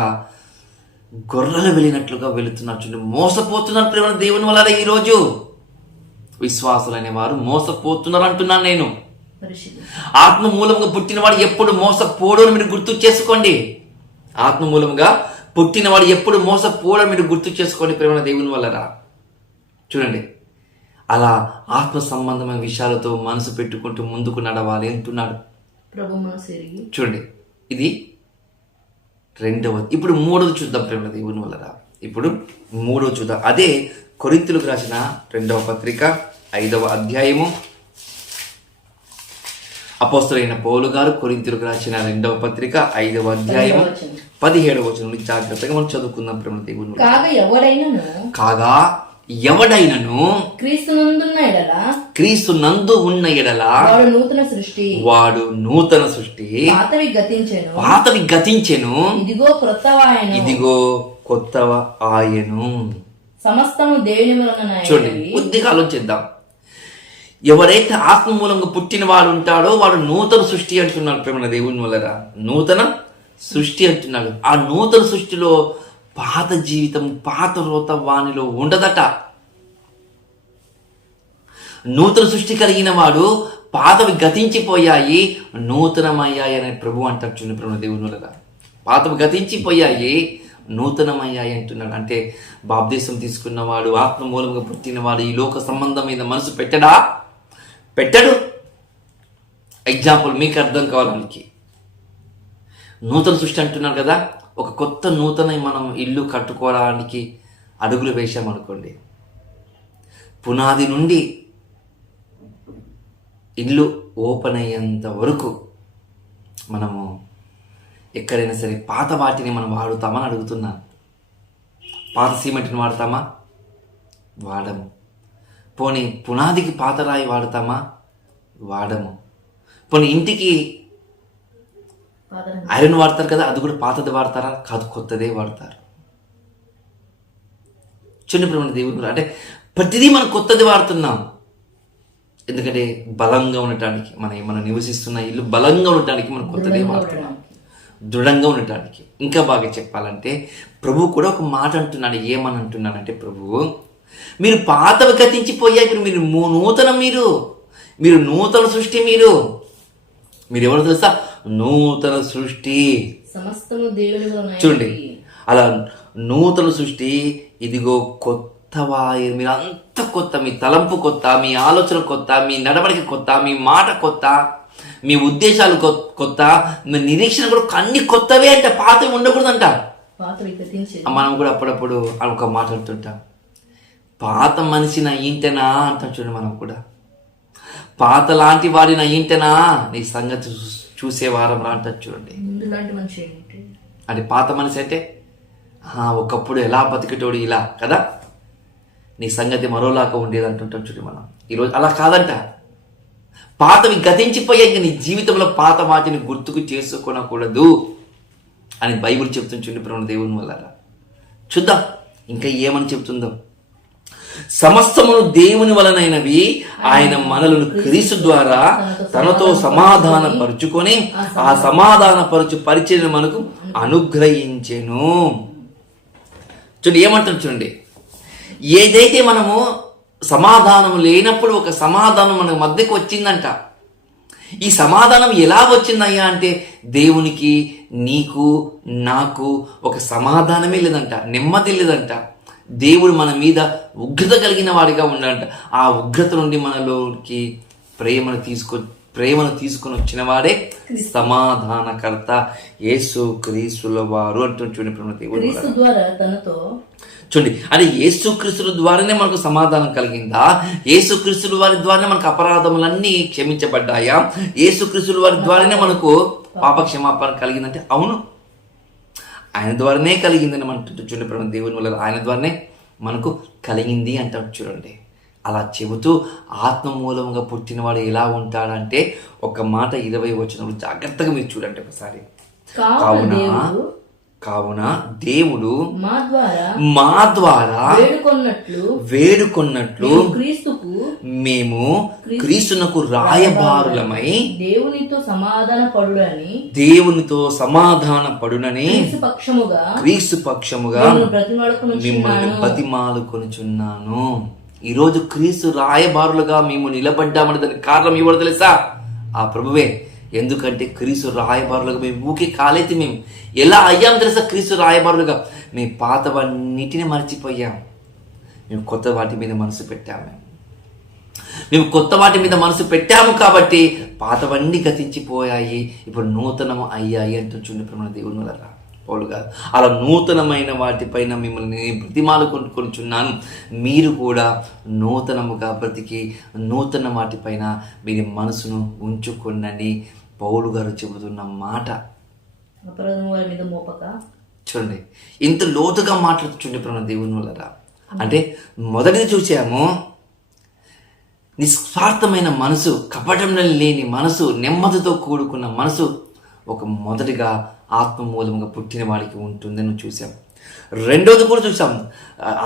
గొర్రెలు వెళ్ళినట్లుగా వెళుతున్నారు. చూడండి, మోసపోతున్నారు ప్రేమ దేవుని వల్ల. ఈరోజు విశ్వాసులు అనేవారు మోసపోతున్నారు అంటున్నాను నేను. ఆత్మ మూలంగా పుట్టినవాడు ఎప్పుడు మోసపోడు అని మీరు గుర్తు చేసుకోండి. ఆత్మ మూలంగా పుట్టినవాడు ఎప్పుడు మోసపోడు అని మీరు గుర్తు చేసుకోండి ప్రేమ దేవుని వల్లరా. చూడండి, అలా ఆత్మ సంబంధమైన విషయాలతో మనసు పెట్టుకుంటూ ముందుకు నడవాలి అంటున్నాడు. చూడండి, ఇది రెండవది. ఇప్పుడు మూడవది చూద్దాం ప్రేమ దేవుని వల్లరా. ఇప్పుడు మూడవది చూద్దాం. అదే కొరింథీయులకు రాసిన 2వ పత్రిక 5వ అధ్యాయము. అపోస్తలుడైన పౌలు గారు కొరింథీయులకు రాసిన 2వ పత్రిక 5వ అధ్యాయము 17వ వచనం నుంచి జాగ్రత్తగా మనం చదువుకుందాం ప్రేమ దేవుని. కాగా ఎవడైనను క్రీస్తు నందు ఉన్న ఎడల వాడు నూతన సృష్టి, పాతవి గతించెను, ఇదిగో కొత్తవ ఆయను. సమస్తము దేవుని వలన. చూడండి, కొద్దిగా ఆలోచిద్దాం. ఎవరైతే ఆత్మ మూలంగా పుట్టిన వాడు ఉంటాడో వాడు నూతన సృష్టి అంటున్నాడు ప్రేమ దేవుని వలన. నూతన సృష్టి అంటున్నాడు. ఆ నూతన సృష్టిలో పాత జీవితం, పాత రోత వానిలో ఉండదట. నూతన సృష్టి కలిగిన వాడు పాతవి గతించిపోయాయి, నూతనమయ్యాయి అనే ప్రభు అంటారు. చూడండి ప్రేమ దేవుని వలన. పాతవి గతించిపోయాయి, నూతనమయ్యాయి అంటున్నాడు. అంటే బాప్తీసం తీసుకున్నవాడు, ఆత్మ మూలంగా పుట్టినవాడు ఈ లోక సంబంధం మీద మనసు పెట్టడా? పెట్టడు. ఎగ్జాంపుల్ మీకు అర్థం కావడానికి, నూతన సృష్టి అంటున్నారు కదా. ఒక కొత్త నూతన మనం ఇల్లు కట్టుకోవడానికి అడుగులు వేసామనుకోండి, పునాది నుండి ఇల్లు ఓపెన్ అయ్యేంత వరకు మనము ఎక్కడైనా సరే పాత వాటిని మనం వాడుతామని అడుగుతున్నాను. పాత సిమెంట్ని వాడతామా? వాడము. పోనీ పునాదికి పాత రాయి వాడతామా? వాడము. పోనీ ఇంటికి ఐరన్ వాడతారు కదా, అది కూడా పాతది వాడతారా? కాదు, కొత్తదే వాడతారు. చూడండి ప్రేమ దేవుడు, అంటే ప్రతిదీ మనం కొత్తది వాడుతున్నాం. ఎందుకంటే బలంగా ఉండటానికి, మనం నివసిస్తున్న ఇల్లు బలంగా ఉండటానికి మనం కొత్తదే వాడుతున్నాం, దృఢంగా ఉండటానికి. ఇంకా బాగా చెప్పాలంటే ప్రభు కూడా ఒక మాట అంటున్నాడు. ఏమని అంటున్నాడంటే, ప్రభువు మీరు పాతవి గతించిపోయాయి, మీరు నూతన, మీరు నూతన సృష్టి. మీరు ఎవరు తెలుసా? నూతన సృష్టి. చూడండి, అలా నూతన సృష్టి, ఇదిగో కొత్తవా. మీరు అంత కొత్త, మీ తలంపు కొత్త, మీ ఆలోచన కొత్త, మీ నడవడిక కొత్త, మీ మాట కొత్త, మీ ఉద్దేశాలు కొత్త, మీ నిరీక్షణ కూడా అన్ని కొత్తవే అంట. పాతవి ఉండకూడదంట. మనం కూడా అప్పుడప్పుడు ఒక మాట అంటుంటాం, పాత మనిషి నా ఇంటెనా అంటాం. చూడండి, మనం కూడా పాత లాంటి వాడి నా ఇంటెనా, నీ సంగతి చూసేవారం రా అంటారు. చూడండి, అది పాత మనిషి అంటే ఒకప్పుడు ఎలా బతికేటోడు ఇలా కదా, నీ సంగతి మరోలాగా ఉండేది అంటుంటాం. చూడండి, మనం ఈరోజు అలా కాదంట. పాతవి గతించిపోయాయి, నీ జీవితంలో పాత వాటిని గుర్తుకు చేసుకోనకూడదు అని బైబిల్ చెప్తుంది. చూడండి ప్రేమ దేవుని వల్ల. చూద్దాం ఇంకా ఏమని చెప్తుందో. సమస్తమును దేవుని వలనైనవి, ఆయన మనలను క్రీస్తు ద్వారా తనతో సమాధాన పరుచుకొని ఆ సమాధాన పరుచు పరిచయం మనకు అనుగ్రహించెను. చూడండి ఏమంటారు చూడండి, ఏదైతే మనము సమాధానం లేనప్పుడు ఒక సమాధానం మన మధ్యకు వచ్చిందంట. ఈ సమాధానం ఎలా వచ్చిందయ్యా అంటే దేవునికి నీకు నాకు ఒక సమాధానమే లేదంట, నెమ్మది లేదంట. దేవుడు మన మీద ఉగ్రత కలిగిన వాడిగా ఉండంట. ఆ ఉగ్రత నుండి మనలోకి ప్రేమను తీసుకొని వచ్చిన వాడే సమాధానకర్త యేసు క్రీస్తుల వారు అంటూ చూడండి. క్రీస్తు ద్వారా తనతో చూడండి, అంటే యేసుక్రీస్తుల ద్వారానే మనకు సమాధానం కలిగిందా? యేసుక్రీస్తుల వారి ద్వారానే మనకు అపరాధములన్నీ క్షమించబడ్డాయా? యేసుక్రీస్తుల వారి ద్వారానే మనకు పాప క్షమాపణ కలిగిందంటే అవును, ఆయన ద్వారానే కలిగిందని మనం చూడండి. దేవుని వల్ల ఆయన ద్వారానే మనకు కలిగింది అంటాడు చూడండి. అలా చెబుతూ ఆత్మ మూలముగా పుట్టినవాడు ఎలా ఉంటాడంటే ఒక మాట 20 వచనంలో జాగ్రత్తగా మీరు చూడండి ఒకసారి. కావున దేవుడు మా ద్వారా వేడుకొన్నట్లు మేము క్రీస్తునకు రాయబారులమై దేవునితో సమాధాన పడునని క్రీస్తు పక్షముగా మిమ్మల్ని బతిమాలుకొనుచున్నాను. ఈరోజు క్రీస్తు రాయబారులుగా మేము నిలబడ్డామని దానికి కారణం ఎవరు తెలుసా? ఆ ప్రభువే. ఎందుకంటే క్రీస్తు రాయబారులుగా మేము ఊకే కాలైతే మేము ఎలా అయ్యాం తెలుసా? క్రీస్తు రాయబారులుగా మేము పాతవన్నిటిని మర్చిపోయాం, మేము కొత్త వాటి మీద మనసు పెట్టాము. మేము కొత్త వాటి మీద మనసు పెట్టాము కాబట్టి పాతవన్నీ గతించిపోయాయి, ఇప్పుడు నూతనము అయ్యాయి అంటూ చూడండి దేవుని వల్ల పౌలు గారు. అలా నూతనమైన వాటిపైన మిమ్మల్ని ప్రతిమాలు కొనుక్కొనిచున్నాను. మీరు కూడా నూతనముగా బ్రతికి నూతన వాటిపైన మీరు మనసును ఉంచుకొనని పౌలు గారు చెబుతున్న మాట చూడండి. ఇంత లోతుగా మాట్లాడుతుండే ప్రేమ దేవుని వల్ల. అంటే మొదటిది చూసాము, నిస్వార్థమైన మనసు, కపటం లేని మనసు, నెమ్మదితో కూడుకున్న మనసు ఒక మొదటిగా ఆత్మ మూలంగా పుట్టిన వాడికి ఉంటుందని చూసాం. రెండోది కూడా చూసాం,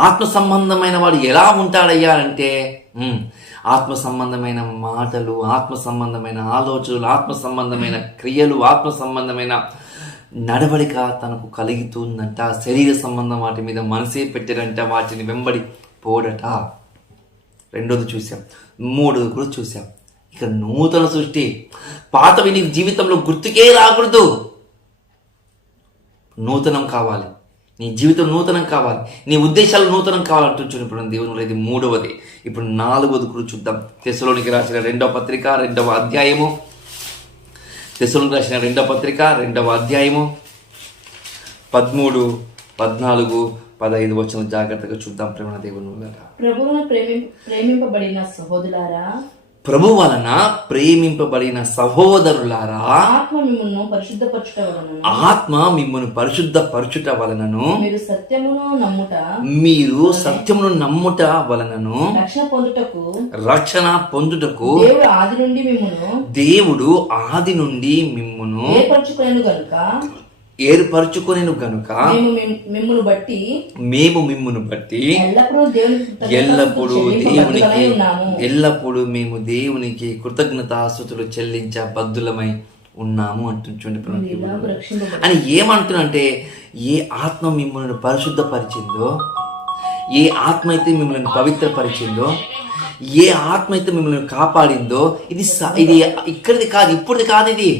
ఆత్మ సంబంధమైన వాడు ఎలా ఉంటాడయ్యా అంటే ఆత్మ సంబంధమైన మాటలు, ఆత్మ సంబంధమైన ఆలోచనలు, ఆత్మ సంబంధమైన క్రియలు, ఆత్మ సంబంధమైన నడవడిక తనకు కలుగుతుందంట. శరీర సంబంధం వాటి మీద మనసే పెట్టారంట, వాటిని వెంబడి పోడట. రెండోది చూసాం. మూడోది కూడా చూసాం. ఇక నూతన సృష్టి. పాతవి నీ జీవితంలో గుర్తుకే రాకూడదు, నూతనం కావాలి. నీ జీవితం నూతనం కావాలి, నీ ఉద్దేశాలు నూతనం కావాలంటూ ఇప్పుడు దేవుని. ఇది మూడవది. ఇప్పుడు నాలుగవది కూడా చూద్దాం. తెస్సలోనికి రాసిన 2వ పత్రిక 2వ అధ్యాయము. తెస్సలోనికి రాసిన 2వ పత్రిక 2వ అధ్యాయము 13, 14, 15 వచనం జాగ్రత్తగా చూద్దాం. ప్రేమ దేవుని వల్ల ప్రభు వలన ప్రేమింపబడిన సహోదరులారా, ఆత్మ మిమ్మును పరిశుద్ధపరచుట వలనను మీరు సత్యమును నమ్ముట వలనను రక్షణ పొందుటకు దేవుడు ఆది నుండి మిమ్మును ఏర్పరచుకొనెను గనుక మేము మిమ్మును బట్టి ఎల్లప్పుడూ మేము దేవునికి కృతజ్ఞతాస్తుతులు చెల్లించ బద్దులమై ఉన్నాము అంటుంచండి. అని ఏమంటున్నంటే, ఏ ఆత్మ మిమ్మల్ని పరిశుద్ధపరిచిందో, ఏ ఆత్మ అయితే మిమ్మల్ని పవిత్రపరిచిందో, ఏ ఆత్మ అయితే మిమ్మల్ని కాపాడిందో, ఇది ఇక్కడిది కాదు, ఇప్పుడుది కాదు. ఇది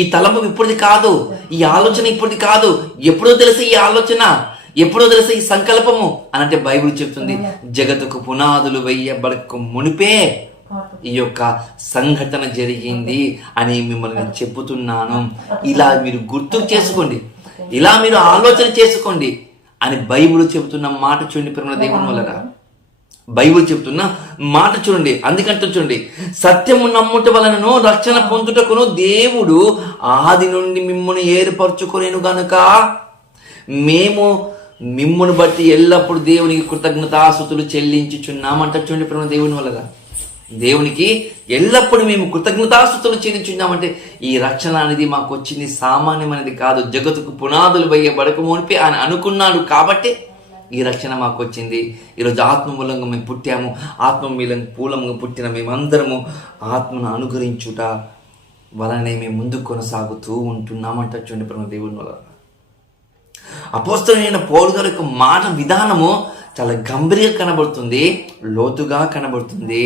ఈ తలంపు ఇప్పుడుది కాదు, ఈ ఆలోచన ఇప్పుడుది కాదు. ఎప్పుడో తెలుసా ఈ ఆలోచన, ఎప్పుడో తెలుసా ఈ సంకల్పము అని అంటే బైబిల్ చెప్తుంది, జగత్తుకు పునాదులు వేయబడక మునిపే ఈ యొక్క సంఘటన జరిగింది అని మిమ్మల్ని చెప్పుతున్నాను. ఇలా మీరు గుర్తు చేసుకోండి, ఇలా మీరు ఆలోచన చేసుకోండి అని బైబిల్ చెబుతున్న మాట చూడండి. ప్రేమ దేవుని వలన బైబిల్ చెప్తున్న మాట చూడండి. అందుకంటే చూడండి, సత్యము నమ్ముట వలనను రక్షణ పొందుటకును దేవుడు ఆది నుండి మిమ్మును ఏర్పరచుకొనేను గనుక మేము మిమ్మును బట్టి ఎల్లప్పుడు దేవునికి కృతజ్ఞతాస్తుతులు చెల్లించుచున్నామంట. చూడండి ప్రేమ దేవుని వల్ల దేవునికి ఎల్లప్పుడు మేము కృతజ్ఞతాస్తుతులు చెల్లించున్నామంటే ఈ రక్షణ అనేది మాకు వచ్చింది సామాన్యమైనది కాదు. జగతుకు పునాదులు వేయబడక మునిపే ఆయన అనుకున్నాడు కాబట్టి ఈ రక్షణ మాకు వచ్చింది. ఈరోజు ఆత్మ మూలంగా మేము పుట్టాము. ఆత్మ మూలంగా పుట్టిన మేమందరము ఆత్మను అనుగ్రహించుట వలనే మేము ముందుకు కొనసాగుతూ ఉంటున్నామంట. చూడండి ప్రేమ దేవుని వల్ల అపోస్తలుడైన పౌలు గారి యొక్క మాట విధానము చాలా గంభీరంగా కనబడుతుంది, లోతుగా కనబడుతుంది,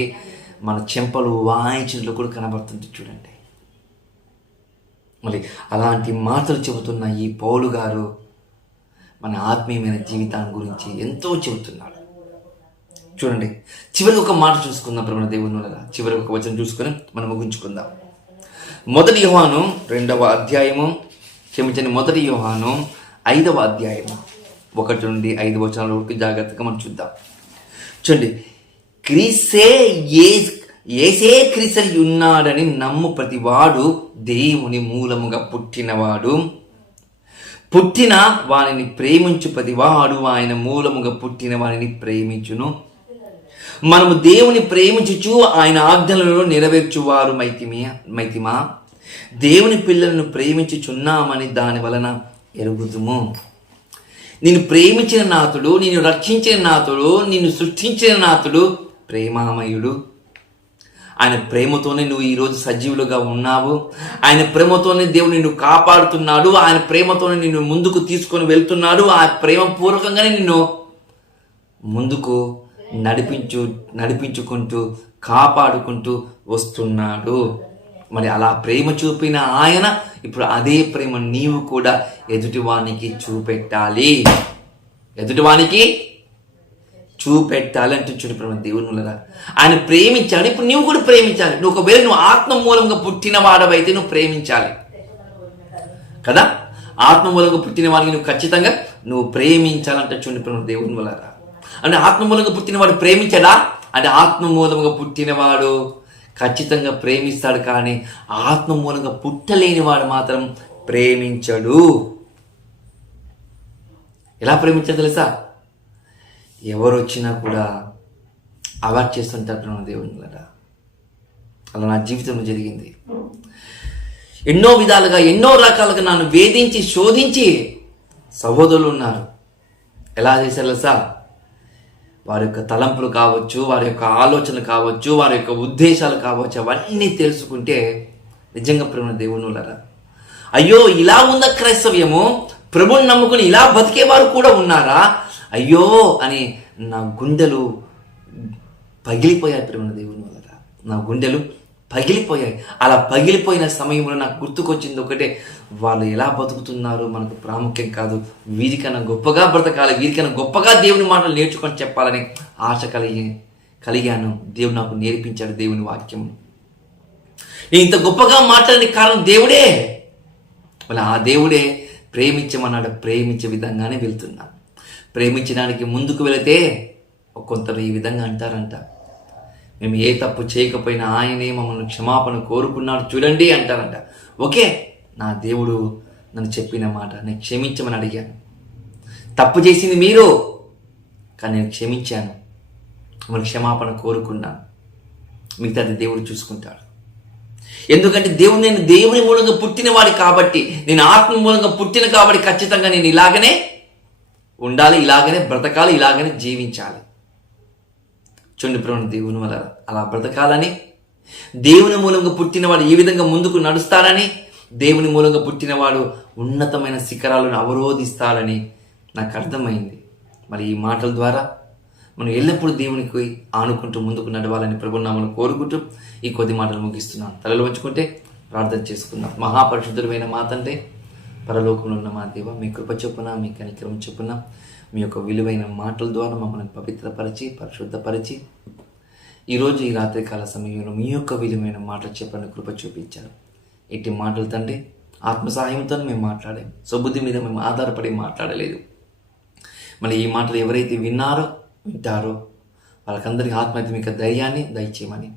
మన చెంపలు వాయించులు కూడా కనబడుతుంది. చూడండి మరి అలాంటి మాటలు చెబుతున్న ఈ పౌలు గారు మన ఆత్మీయమైన జీవితాన్ని గురించి ఎంతో చెబుతున్నాడు. చూడండి, చివరికి ఒక మాట చూసుకుందాం ప్రేమ దేవుని వల్ల. చివరికి ఒక వచనం చూసుకొని మనం ముగించుకుందాం. మొదటి యోహాను 2వ అధ్యాయము, మొదటి యోహాను 5వ అధ్యాయము 1 నుండి 5 వచనాల వరకు జాగ్రత్తగా మనం చూద్దాం. చూడండి, యేసే క్రీస్తు ఉన్నాడని నమ్ము ప్రతివాడు దేవుని మూలముగా పుట్టినవాడు. పుట్టిన వానిని ప్రేమించు ప్రతివాడు ఆయన మూలముగా పుట్టిన వానిని ప్రేమించును. మనము దేవుని ప్రేమించుచు ఆయన ఆజ్ఞలను నెరవేర్చువారు మైతిమా. దేవుని పిల్లలను ప్రేమించుచున్నామని దాని వలన ఎరుగుదుము. నిన్ను ప్రేమించిన నాథుడు, నిన్ను రక్షించిన నాథుడు, నిన్ను సృష్టించిన నాథుడు ప్రేమామయుడు. ఆయన ప్రేమతోనే నువ్వు ఈరోజు సజీవులుగా ఉన్నావు. ఆయన ప్రేమతోనే దేవుడు నిన్ను కాపాడుతున్నాడు. ఆయన ప్రేమతోనే నిన్ను ముందుకు తీసుకొని వెళ్తున్నాడు. ఆ ప్రేమ పూర్వకంగానే నిన్ను ముందుకు నడిపించుకుంటూ కాపాడుకుంటూ వస్తున్నాడు. మరి అలా ప్రేమ చూపిన ఆయన ఇప్పుడు అదే ప్రేమ నీవు కూడా ఎదుటివానికి చూపెట్టాలి. అంటూ చూడు ప్రేమ దేవుని వల్ల ఆయన ప్రేమించాడు. ఇప్పుడు నువ్వు కూడా ప్రేమించాలి. ఒకవేళ నువ్వు ఆత్మ మూలంగా పుట్టిన వాడవైతే నువ్వు ప్రేమించాలి కదా. ఆత్మ మూలంగా పుట్టిన వాడిని నువ్వు ఖచ్చితంగా నువ్వు ప్రేమించాలంటే చూడండి ప్రేమ దేవుని వల్ల. అంటే ఆత్మ మూలంగా పుట్టినవాడు ప్రేమించడా అంటే ఆత్మ మూలంగా పుట్టినవాడు ఖచ్చితంగా ప్రేమిస్తాడు, కానీ ఆత్మ మూలంగా పుట్టలేని వాడు మాత్రం ప్రేమించడు. ఎలా ప్రేమించాడు తెలుసా? ఎవరు వచ్చినా కూడా అవాయిడ్ చేస్తుంటారు ప్రేమ దేవుని వల్ల. అలా నా జీవితంలో జరిగింది. ఎన్నో విధాలుగా ఎన్నో రకాలుగా నన్ను వేధించి శోధించి సహోదరులు ఉన్నారు. ఎలా చేశారు తెలుసా? వారి యొక్క తలంపులు కావచ్చు, వారి యొక్క ఆలోచనలు కావచ్చు, వారి యొక్క ఉద్దేశాలు కావచ్చు, అవన్నీ తెలుసుకుంటే నిజంగా ప్రేమ దేవుని వల్ల అయ్యో ఇలా ఉందా క్రైస్తవ్యము, ప్రభుని నమ్ముకుని ఇలా బతికేవారు కూడా ఉన్నారా, అయ్యో అని నా గుండెలు పగిలిపోయాయి ప్రేమ దేవుని వల్ల. నా గుండెలు పగిలిపోయాయి. అలా పగిలిపోయిన సమయంలో నాకు గుర్తుకొచ్చింది ఒకటే, వాళ్ళు ఎలా బతుకుతున్నారు మనకు ప్రాముఖ్యం కాదు, వీరికన్నా గొప్పగా బ్రతకాలి, వీరికన్నా గొప్పగా దేవుని మాటలు నేర్చుకొని చెప్పాలని ఆశ కలిగాను. దేవుడు నాకు నేర్పించాడు దేవుని వాక్యం. నేను ఇంత గొప్పగా మాట్లాడిన కారణం దేవుడే. మళ్ళీ ఆ దేవుడే ప్రేమించమన్నాడు. ప్రేమించే విధంగానే వెళ్తున్నా. ప్రేమించడానికి ముందుకు వెళితే కొందరు ఈ విధంగా అంటారంట, మేము ఏ తప్పు చేయకపోయినా ఆయనే మమ్మల్ని క్షమాపణ కోరుకున్నాడు చూడండి అంటారంట. ఓకే, నా దేవుడు నన్ను చెప్పిన మాట నేను క్షమించమని అడిగాను. తప్పు చేసింది మీరు, కానీ నేను క్షమించాను, మిమ్మల్ని క్షమాపణ కోరుకున్నాను. మిగతాది దేవుడు చూసుకుంటాడు. ఎందుకంటే నేను దేవుని మూలంగా పుట్టినవాడి కాబట్టి, నేను ఆత్మ మూలంగా పుట్టిన కాబట్టి ఖచ్చితంగా నేను ఇలాగనే ఉండాలి, ఇలాగనే బ్రతకాలి, ఇలాగనే జీవించాలి. చూడండి ప్రేమ దేవుని వల్ల అలా బ్రతకాలని, దేవుని మూలంగా పుట్టినవాడు ఏ విధంగా ముందుకు నడుస్తాడని, దేవుని మూలంగా పుట్టినవాడు ఉన్నతమైన శిఖరాలను అవరోధిస్తాడని నాకు అర్థమైంది. మరి ఈ మాటల ద్వారా మనం ఎల్లప్పుడూ దేవునికి ఆనుకుంటూ ముందుకు నడవాలని ప్రభునామను కోరుకుంటూ ఈ కొద్ది మాటలు ముగిస్తున్నాను. తలలో వచ్చుకుంటే ప్రార్థన చేసుకుందాం. మహాపరిశుద్ధుడైన మా తండ్రి, పరలోకంలో ఉన్న మా దేవ, మీ కృప చొప్పున, మీ కనికరం చొప్పున, మీ యొక్క విలువైన మాటల ద్వారా మమ్మల్ని పవిత్రపరిచి పరిశుద్ధపరిచి ఈరోజు ఈ రాత్రికాల సమయంలో మీ యొక్క విలువైన మాటలు చెప్పని కృప చూపించారు. ఇట్టి మాటలు తండ్రి ఆత్మ సహాయంతో మేము మాట్లాడాము, సుబుద్ధి మీద మేము ఆధారపడి మాట్లాడలేదు. మళ్ళీ ఈ మాటలు ఎవరైతే వింటారో వాళ్ళకందరికీ ఆత్మాత్మిక ధైర్యాన్ని దయచేయమని,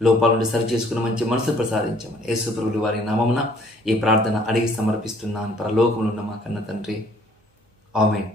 లోపాల నుండి సరి చేసుకున్న మంచి మనసు ప్రసాదించమని యేసు ప్రభువు వారి నామమున ఈ ప్రార్థన అడిగి సమర్పిస్తున్నాను. పరలోకములో ఉన్న మా కన్న తండ్రి, ఆమేన్.